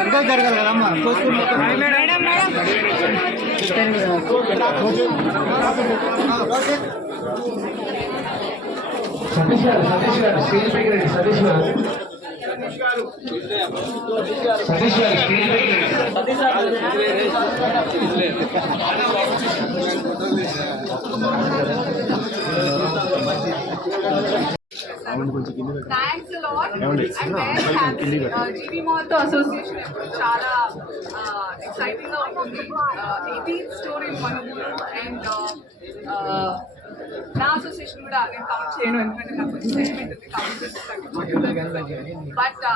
ఇంకా జరగాలి కదమ్మా మేడం సతీష్ గారు సతీష్ గారు స్టేజ్ పైకి రండి సతీష్ గారు సతీష్ గారు. స్టేజ్ పైకి రండి థ్యాంక్స్ లాట్ అండ్ జీవీ మాల్తో అసోసియేషన్ ఎప్పుడు చాలా ఎక్సైటింగ్గా ఉంటుంది ఎయిటీన్ స్టోరీ మనుగురు అండ్ నా అసోసియేషన్ కూడా నేను కౌంట్ చేయను ఎందుకంటే నాకు కొంచెం సెంటిమెంట్ ఉంది but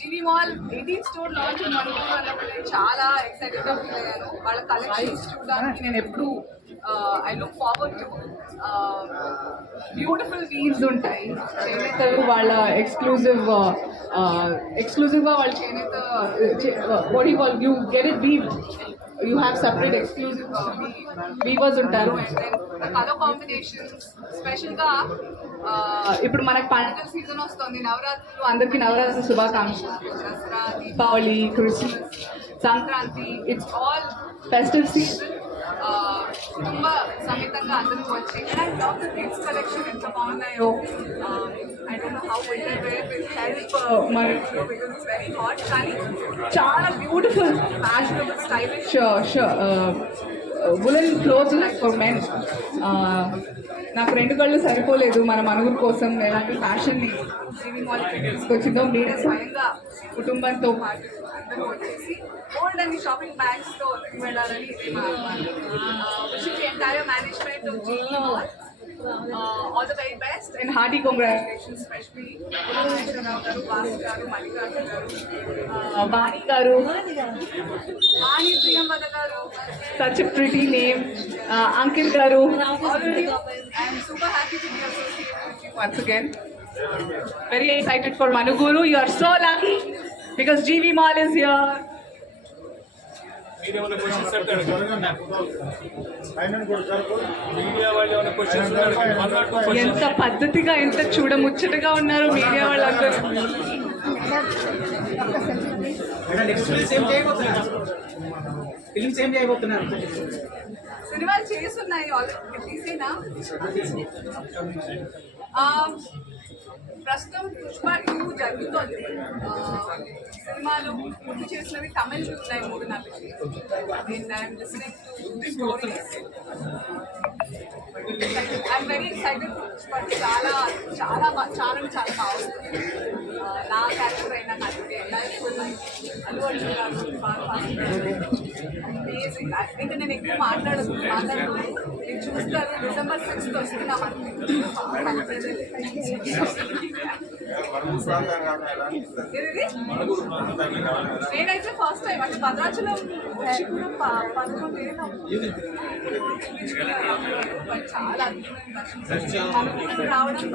GV mall eighteen store launch అన్నప్పుడు నేను చాలా ఎక్సైటెడ్గా ఫీల్ అయ్యాను వాళ్ళ కలెక్షన్స్ చూడడానికి నేను ఎప్పుడు I look forward to beautiful weaves ఉంటాయి. చేనేతలు వాళ్ళ ఎక్స్క్లూజివ్ ఎక్స్క్లూజివ్గా వాళ్ళ చేనేత body call you get it weave you have separate exclusive weavers ఉంటారు. అండ్ దెన్ కలర్ కాంబినేషన్స్ స్పెషల్గా uh, ఇప్పుడు మనకు పండుగల సీజన్ వస్తుంది నవరాత్రులు అందరికీ నవరాత్రి శుభాకాంక్షలు. Dasara Deepavali Christmas Sankranti it's all festive season కుటుంబ సమేతంగా అందరూ వచ్చి and love the kids collection ఎంత బాగున్నాయో. I don't know how will wear will help మన బికాస్ ఇట్స్ వెరీ హాట్ కానీ చాలా beautiful fashionable stylish woollen cloth like for men. నాకు రెండు కళ్ళు సరిపోలేదు మన మనుగురు కోసం ఎలాంటి ఫ్యాషన్ని జీవి మాల్ తీసుకొచ్చిందో. మీరే స్వయంగా కుటుంబంతో పాటు అందరూ వచ్చేసి ఓల్డ్ అండ్ షాపింగ్ బ్యాగ్స్తో వెళ్ళాలని ఇదే మా entire management All the very best and hearty congratulations specially Rao garu Bhaskar garu Mallikarjuna గారు uh, బాణి garu Bani Priyamvada garu such pretty name uncle garu I'm super happy to be associated with you once again very excited for Manuguru. You are so lucky because GV Mall is here. మీరేమైనా questions అడగండి. Media వాళ్ళు ఏమైనా questions అడగండి. One not two ఎంత పద్ధతిగా ఎంత చూడముచ్చటగా ఉన్నారు మీడియా వాళ్ళందరూ? ఫిలిమ్స్ ఏం చేయబోతున్నారు. సినిమాలు చేస్తున్నాయి ఆల్రెడీ తీసేనా? ఆ, ప్రస్తుతం పుష్ప టూ జరుగుతోంది ఆ, సినిమాలు పూర్తి చేసినవి తమిళ్ ఉన్నాయి మూడు నాలుగు and I'm listening to stories I'm very excited but చాలా చాలా బా- చాలా చాలా బాగుంది. నా క్యారెక్టర్ అయినా నాకు అల్లు అర్జున్ గారు అమేజింగ్ ఇంకా నేను ఎక్కువ మాట్లాడదు మాట్లాడదు నేను చూస్తారు డిసెంబర్ సిక్స్త్ వస్తున్నాం ఏది నేనైతే ఫస్ట్ టైం అంటే భద్రాచలం వచ్చి కూడా పదకొండు చాలా అద్భుతమైన రావడం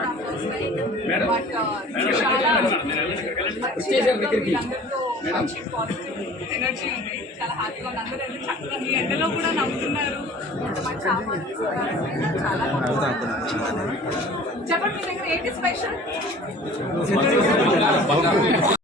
బట్ uh, చాలా పాజిటివ్ ఎనర్జీ ఉంది. చాలా హ్యాపీగా ఉంది. అందరూ చక్కగా ఈ ఎండలో కూడా నవ్వుతున్నారు. చాలా చెప్పండి మీ దగ్గర ఏంటి స్పెషల్?